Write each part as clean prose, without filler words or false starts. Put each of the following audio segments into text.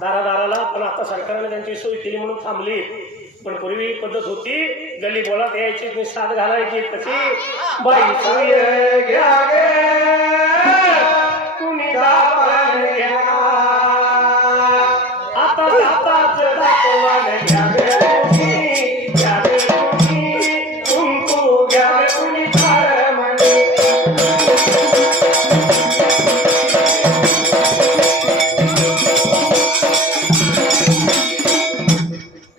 दारादाराला पण आता सरकारने त्यांची सोय केली म्हणून थांबली. पण पूर्वी पद्धत होती गली बोलात यायची साथ घालायची तशी बाई सोय घ्या गे कुणी दाबान घ्या आता आताच दाखवान घ्या गे घ्या गे कुंकू घ्या गे कुणी थाळ म्हणे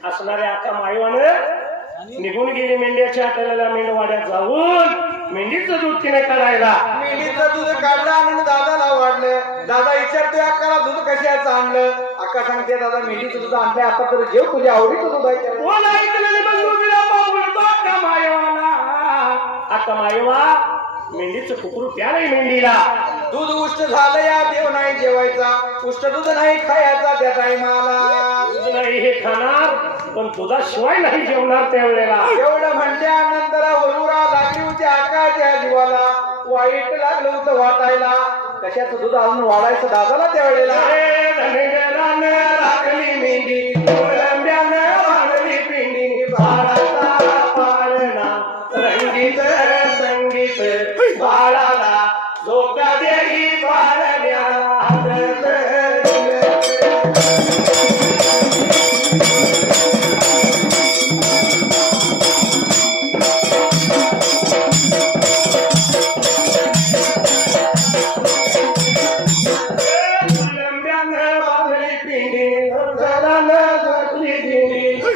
असणाऱ्या आता माईवानं निघून गेली मेंढ्याच्या आटाला मेंढवाड्यात जाऊन मेंढीचं दूध तिने काढायला. मेंढीचं दूध काढलं आणि दादाला वाढलं. दादा विचारतोय अक्काला दूध कशाचं आणलं. अक्का सांगते दादा मेंढीचं दूध आणलंय आता तर जेव तुझ्या आवडीचं दूध आहे. बोल ऐकलेले बंधूला पावलं तो अक्का मायवाला. अक्का मायवा मेंढीचं कुकरू प्या नाही मेंढीला. दूध उष्ट झालं या देव नाही जेवायचा. उष्ट दूध नाही खायचा त्या टायमाला. दूध नाही हे खाणार पण दुधाशिवाय नाही जेवणार त्यावेळेला. एवढं म्हणल्यानंतर हुरहुरा लागली होती आकाच्या जीवाला. वाईट लागलं होतं वाटायला. कशाचं दूध आणून वाढायचं दादाला त्यावेळेला. लागली मेंढी कोळंब्यानं वाढली पिंडी बाळाचा पाळणा रंगीत संगीत बाळाला धोका देई बाळण्याला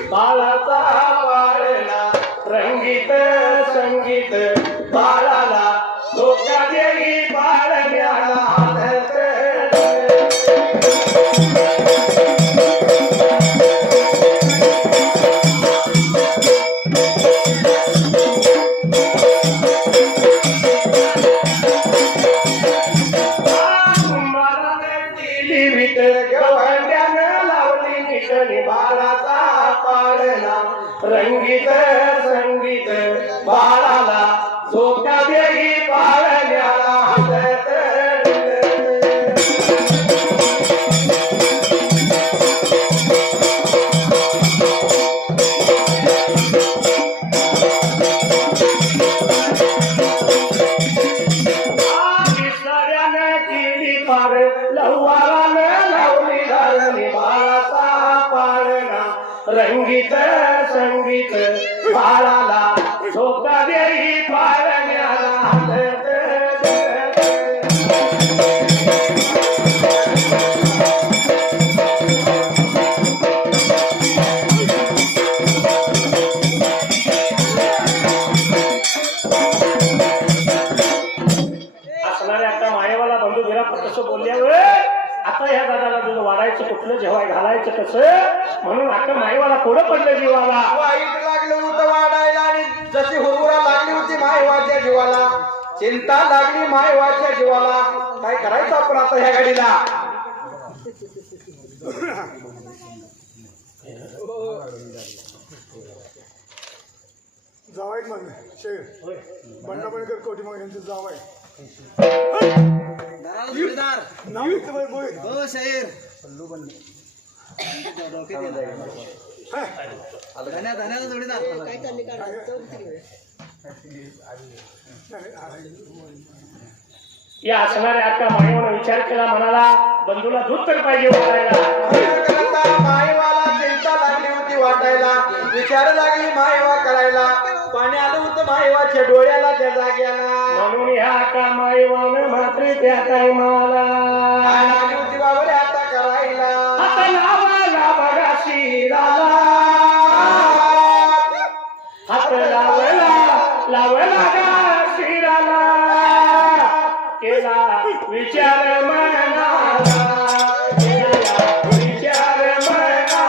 बाळाचा वाळला रंगीत संगीत बाळाला धोका देई बाळण्याला बाळाचा पाळणा रंगीत संगीत बाळाला झोका देई बाळण्याला विसर्यानं केली पार लव्वारानं लावली धरणी बाळाचा पाळणा रंगीत संगीत बाळाला झोका देई पाळण्याला असणाऱ्या आता मायेवाला बंधू बिरापत कसं बोलल्यावर आता ह्या दादाला दूध वाढायचं कुठलं जेव्हा घालायचं कसं म्हणून आता मायवाला थोडं पडलं जीवाला. वाईट लागलं होतं वाढायला आणि जशी हुरहुरा लागली होती मायवाच्या जीवाला. चिंता लागली मायवाच्या जीवाला. काय करायचं आपण आता ह्या गाडीला. जावाय मग शेर होय. बंडापणकर कोटी मग यांचं जावाय दाराला जोडीदार नाव येतं बाई बोल हो शाहीर धन्याला जोडीदार या असणाऱ्या अक्का माईवानं विचार केला, म्हणाला बंधूला दूध तर पाहिजे वाटायला. मायवाला चिंता लागली होती वाटायला, विचार लागली मायवा करायला, पाणी आलं होतं मायवाच्या डोळ्याला त्या जाग्याला. म्हणून ह्या अक्का माईवानं मात्र त्या टायमाला आली होती बाबरे आता करायला. आता लावायला बघा शिराला, हात लावला गा शिराला, केला विचार मनाला, केला विचार मनाला.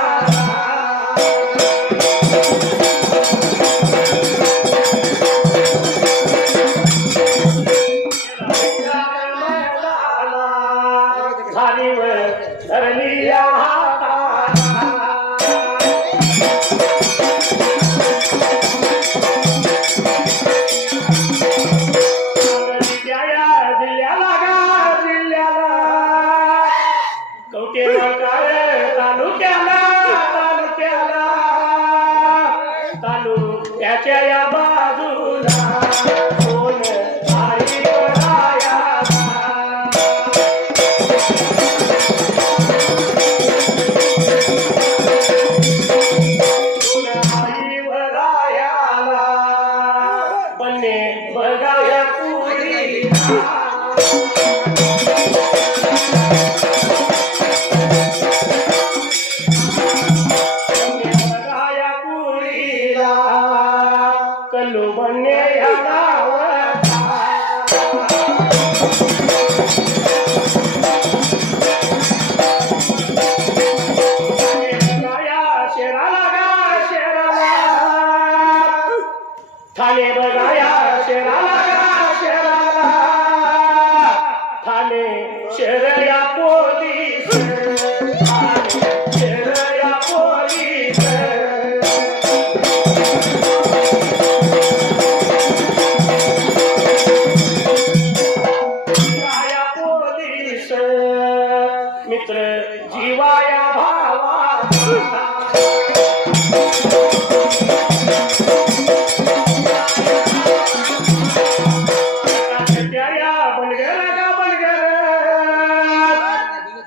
विचार मनाला, झालीवर धरली या हाताला. जिल्ह्याला गा जिल्ह्याला, कवटे तालुक्याला तालुक्याच्या या बाजूला कोण आई वरायाला. कोण आई वरायाला, बन्ने बघाया पुरीला. बघाया पुरीला, कल्लू बन्ने या गावाला. बघाया शेराला गा शेराला, ठाणे बघाया शेराला गा शेराला, ठाणे शहर या पोलीस, ठाणे शहर या पोलीस. या पोलीस मित्र जीवाया भावा.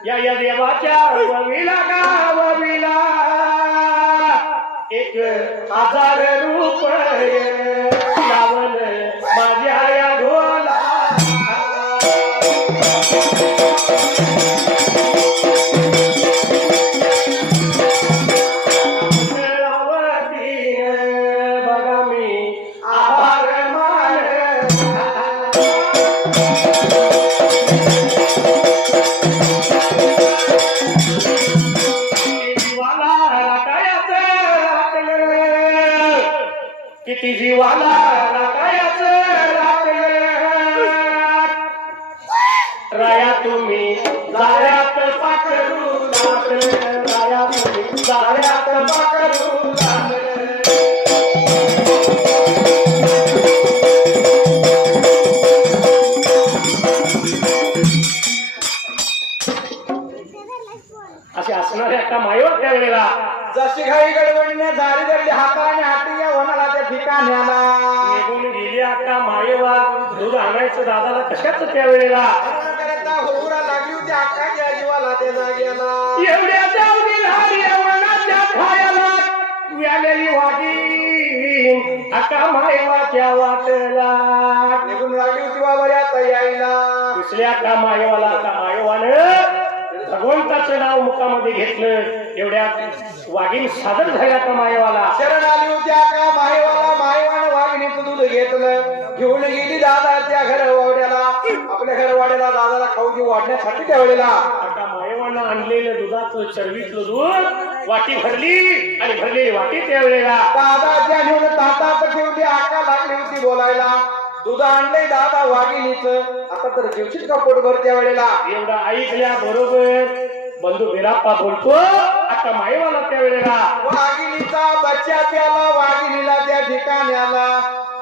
या देवाच्या वविला गा वविला, 1000 रुपये लावल माझ्या या ढोला. बघा मी आभार मान. जीवाला राखायचं राखलं, किती जीवाला राखायचं राखलं. राया तुम्ही जाळ्यात पाकरू लागलं, राया तुम्ही जाळ्यात पाकरू लागलं. असे असणाऱ्या एका माईवर त्यावेळेला जशी घाई गडबडीने झाडी धरली हाताने हाती या होणारा त्या ठिकाण्याला. निघून गेली अक्का मायेवा, दूध आणायचं दादाला कशाच त्यावेळेला. करता होऊरा लागली होती अक्काच्या जीवाला त्या जाग्याला. एवढ्या जाऊनी झाली वनाच्या खायाला, व्यालेली वाटी अक्का मायेवाच्या वाटला. निघून लागली होती बाबा आता यायला. दुसऱ्या अक्का मायेवाला अक्का मायेवानं भगवंताचं नाव मुखामध्ये घेतलं. एवढ्या वाघीण सादर झाल्या का मायेवाला. शरण आली होती अक्का मायवाला, मायवानं वाघिणीचं दूध घेतलं. घेऊन गेली दादा त्या घरवाड्याला, आपल्या घरवाड्याला दादाला खाऊ देऊ वाढण्यासाठी त्यावेळेला. आता मायेवानं आणलेलं दुधाचं चरवीतलं दूध वाटी भरली आणि भरलेली वाटी त्यावेळेला दादाच्या नेऊन ताटात ठेवली. अक्का लागली होती बोलायला. दूध आणलंय दादा वाघिणीचं, आता तर जेवशील का पोटभर त्या वेळेला. एवढा ऐकल्या बरोबर बंधू बिराप्पा बोलतो आता माईवाला त्या वेळेला वाघिणीचा बच्चा प्याला वाघिणीला त्या ठिकाणी आला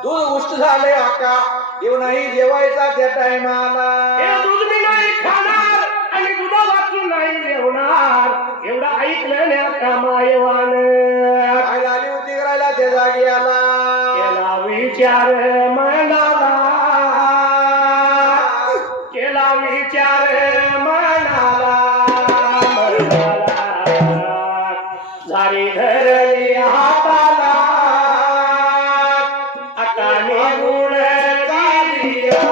दूध उष्ट झाले आका देव नाही जेवायचा त्या टायमाला हे दूध मी नाही खाणार आणि दुधा वाचून नाही जेवणार एवढं ऐकलं ना का मायवान काय झाली होती करायला त्या जागी आला केला विचार मनाला केला विचार मनाला झाली धरली हाताला अकाने गुण दिल्या.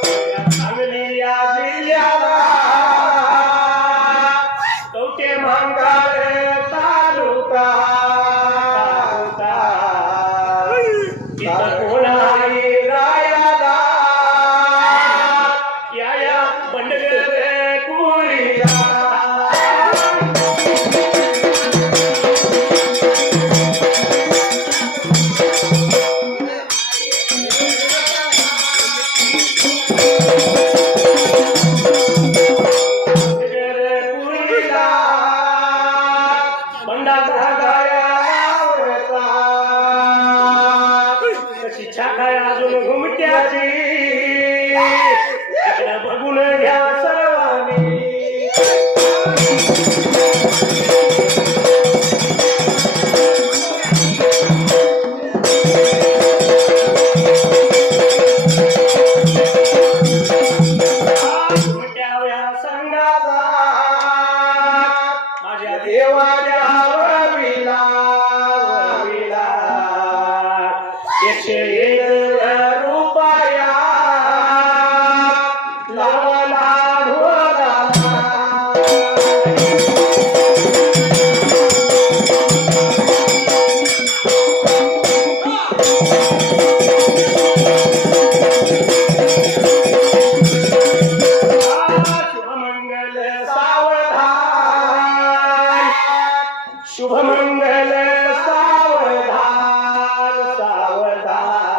चांगल्या जिल्ह्याला कवठे महांकाळ तालुका इथं कोण आहे रायाला या बंडगर कुळीला अजून घुमट्याची इकडं बघून घ्या सर्वांनी घुमट्याव्या संघाचा माझ्या देवाच्या वरविला एकशे एक रुपया लावला ढोलाला शुभमंगल सावधान शुभमंगल सावधान सावधान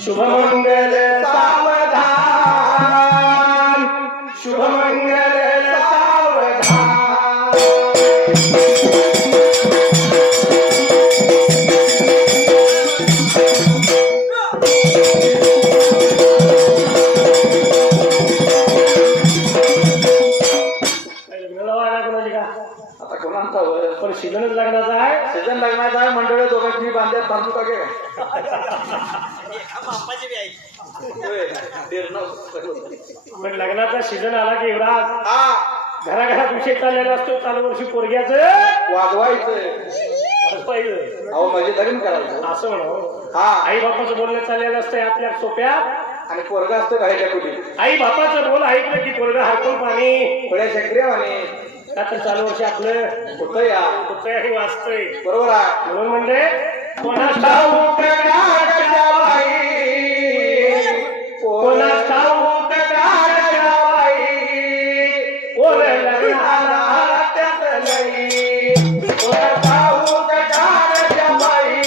शुभमंगल सावधान शुभमंगल आता कोणाचा होय? पण सीझनच लग्नाचा आहे सीझन लग्नाचा आहे मंडळ दोघांनी बांधल्यात थांबू का काय पण लग्नाचा सीझन आला की युवराज हा घराघरात विषय चाललेला असतो चालू वर्षी पोरग्याचं वाजवायचं पाहिजे अहो म्हणजे लग्न करायचं असं म्हणा हा आई बापाचं बोलणं चाललेलं असतं आपल्या सोप्या आणि पोरगा असतो काय कुठे आई बापाचं बोल ऐकलं की पोरगा हरकून पाणी थोड्या शक्रियावाने का तर चालू वर्षी आपलं होतं या कुठंही वाचतोय बरोबर आहे म्हणून म्हणजे कोणास ठाऊक काळजाबाई, कोणास ठाऊक काळजाबाई, पोर लग्नाला त्यात लई. कोणास ठाऊक काळजाबाई,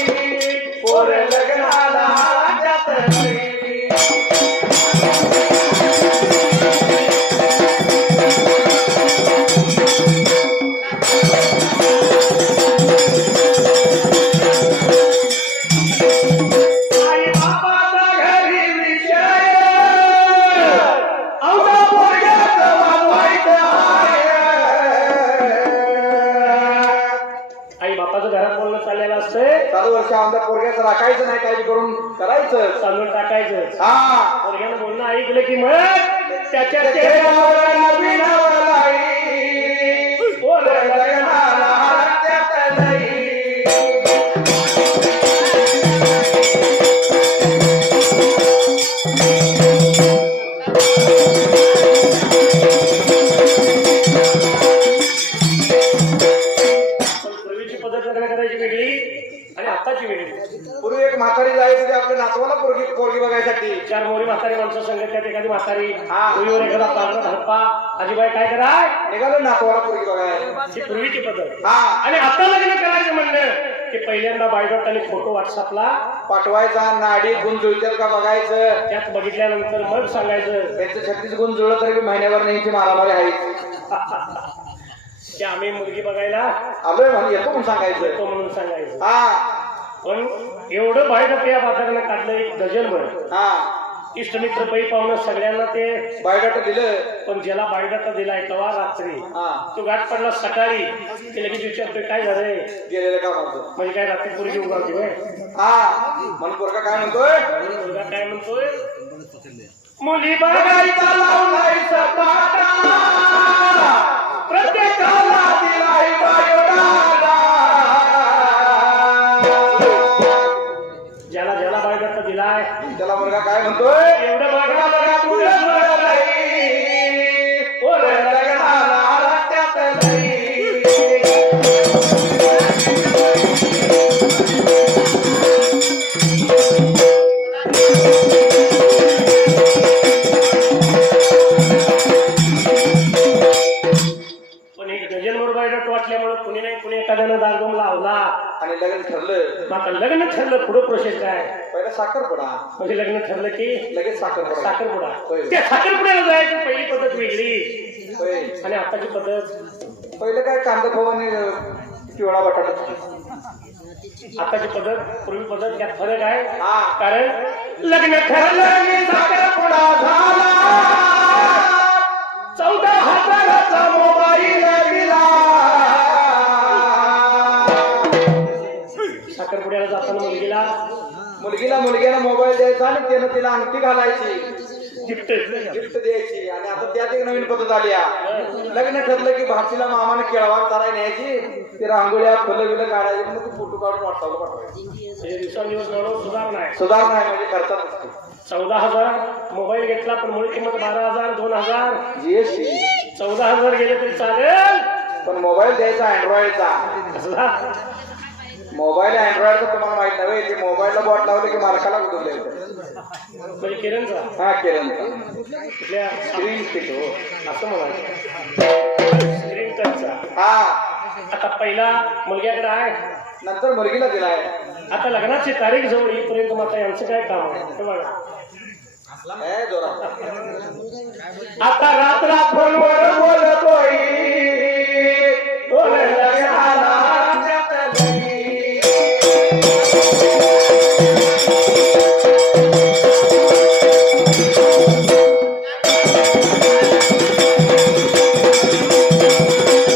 पोर लग्नाला त्यात लई. आई बापाचा घरी विषय, अवघा पोरग्याचं वाजवायचं हाय. आई बापाचं घरात बोलणं चाललेलं असतंय चालू वर्ष आमच्या पोरग्याचं राखायचं नाही काही करून करायचं तांदूळ टाकायचं हा पोरग्यानं बोलणं ऐकलं की मग त्याच्या चेहऱ्यावर नवीन लाई. पोर लग्नाला त्यात लई. पण पूर्वीची पद्धत लग्न करायची वेगळी आणि आताची वेळ पूर्वी एक म्हातारी जायची होती आपल्या नातवाला पोरगी बघायसाठी. चार मोरी म्हातारी माणसं संगत त्यात एखादी म्हातारी हा. पूर्वीवर एखादा पालका धप्पा आजीबाई काय कराय निघालो नातवाला पोरगी बघायला. ही पूर्वीची पद्धत. हा आणि आता लग्न करायचं म्हणलं की पहिल्यांदा बायोडाटा आणि फोटो व्हॉट्सअपला पाठवायचा, नाडी गुण जुळतील का बघायचं. त्यात बघितल्यानंतर मग सांगायचं त्यांचं 36 गुण जुळलं तरी महिन्यावर न्यायची मारामारी आहे. की आम्ही मुलगी बघायला आलोय म्हणून येतो म्हणून सांगायचं. येतो म्हणून सांगायचं. हा पण एवढं बायोडाटा या बाजारानं काढलं एक डझनभर. हा इष्टमित्र पै पाहुणं सगळ्यांना ते. बायोडाटा दिलं. पण ज्याला बायोडाटा दिलाय तेव्हा रात्री हा तो गाठ पडला सकाळी की लगेच विचारतोय काय झालंय, गेलेलं का म्हणतो. म्हणजे काय रात्री पोरगी उगावती होय. हा म्हणून पोरगा काय म्हणतोय. मुलगा काय म्हणतोय, मुली बघायचा बघायचा लावलाय सपाटा, प्रत्येकाला दिलाय बायोडाटा. ज्याला ज्याला बायोडाटा दिलाय त्याला मुलगा काय म्हणतोय. एवढं बघा बघा तुझ्या नाही, ओरे लग्नाला रट्ट्यात नाही. पण एक डझनभर बायोडाटा वाटल्यामुळे कुणी नाही कुणी एखाद्यानं दागम लावला. आणि लग्न ठरलं. मग आता लग्न ठरलं, पुढं प्रोसेस काय पहिला साखरपुडा, म्हणजे लग्न ठरलं की लगेच साखरपुडा. साखरपुडा. होय. त्या साखरपुड्याला जायची पहिली पद्धत वेगळी होय. आणि आताची पद्धत. पहिलं काय कांदा फवारणी, पिवळा बटाटा. आताची पद्धत पूर्वी पद्धत यात फरक आहे. हा. कारण लग्न ठरलं आणि साखरपुडा झाला, 14,000चा मोबाईल दिला. साखरपुड्याला जाताना मुलगीला मोबाईल द्यायचा आणि त्यानं तिला अंगठी घालायची, गिफ्ट गिफ्ट द्यायची. आणि आता त्यात एक नवीन पद्धत आली आहे. लग्न ठरलं की भाचीला मामाने केळवा चाराय न्यायची, ती रांगोळ्या फुलं बिलं काढायची, मग ती फोटो काढून व्हॉट्सअपला पाठवायची. म्हणजे दिवसांदिवस नवं सुधारणा आहे. सुधारणा आहे म्हणजे खर्चात नसते. 14,000 मोबाईल घेतला पण मूळ किंमत 12,000 2,000 जीएसटी. 14,000 गेले तरी चालेल. पण मोबाईल द्यायचा अँड्रॉइडचा. कसला मोबाईल अँड्रॉइडचा तुम्हाला माहित नाही. ते मोबाईलला बॉट लावले की मालकाला कुठून द्यायचं. म्हणजे किरणचा हा केलं कुठल्या स्क्रीन किट. हो असं म्हणायचं स्क्रीन टचचा. हा. आता पहिला मुलग्याकडे आहे, नंतर मुलगीला दिलाय. आता लग्नाची तारीख जवळ येईपर्यंत मग आता यांचं काय काम आहे हे बघा. जोरात. आता रात्र फोनवर बोलतोय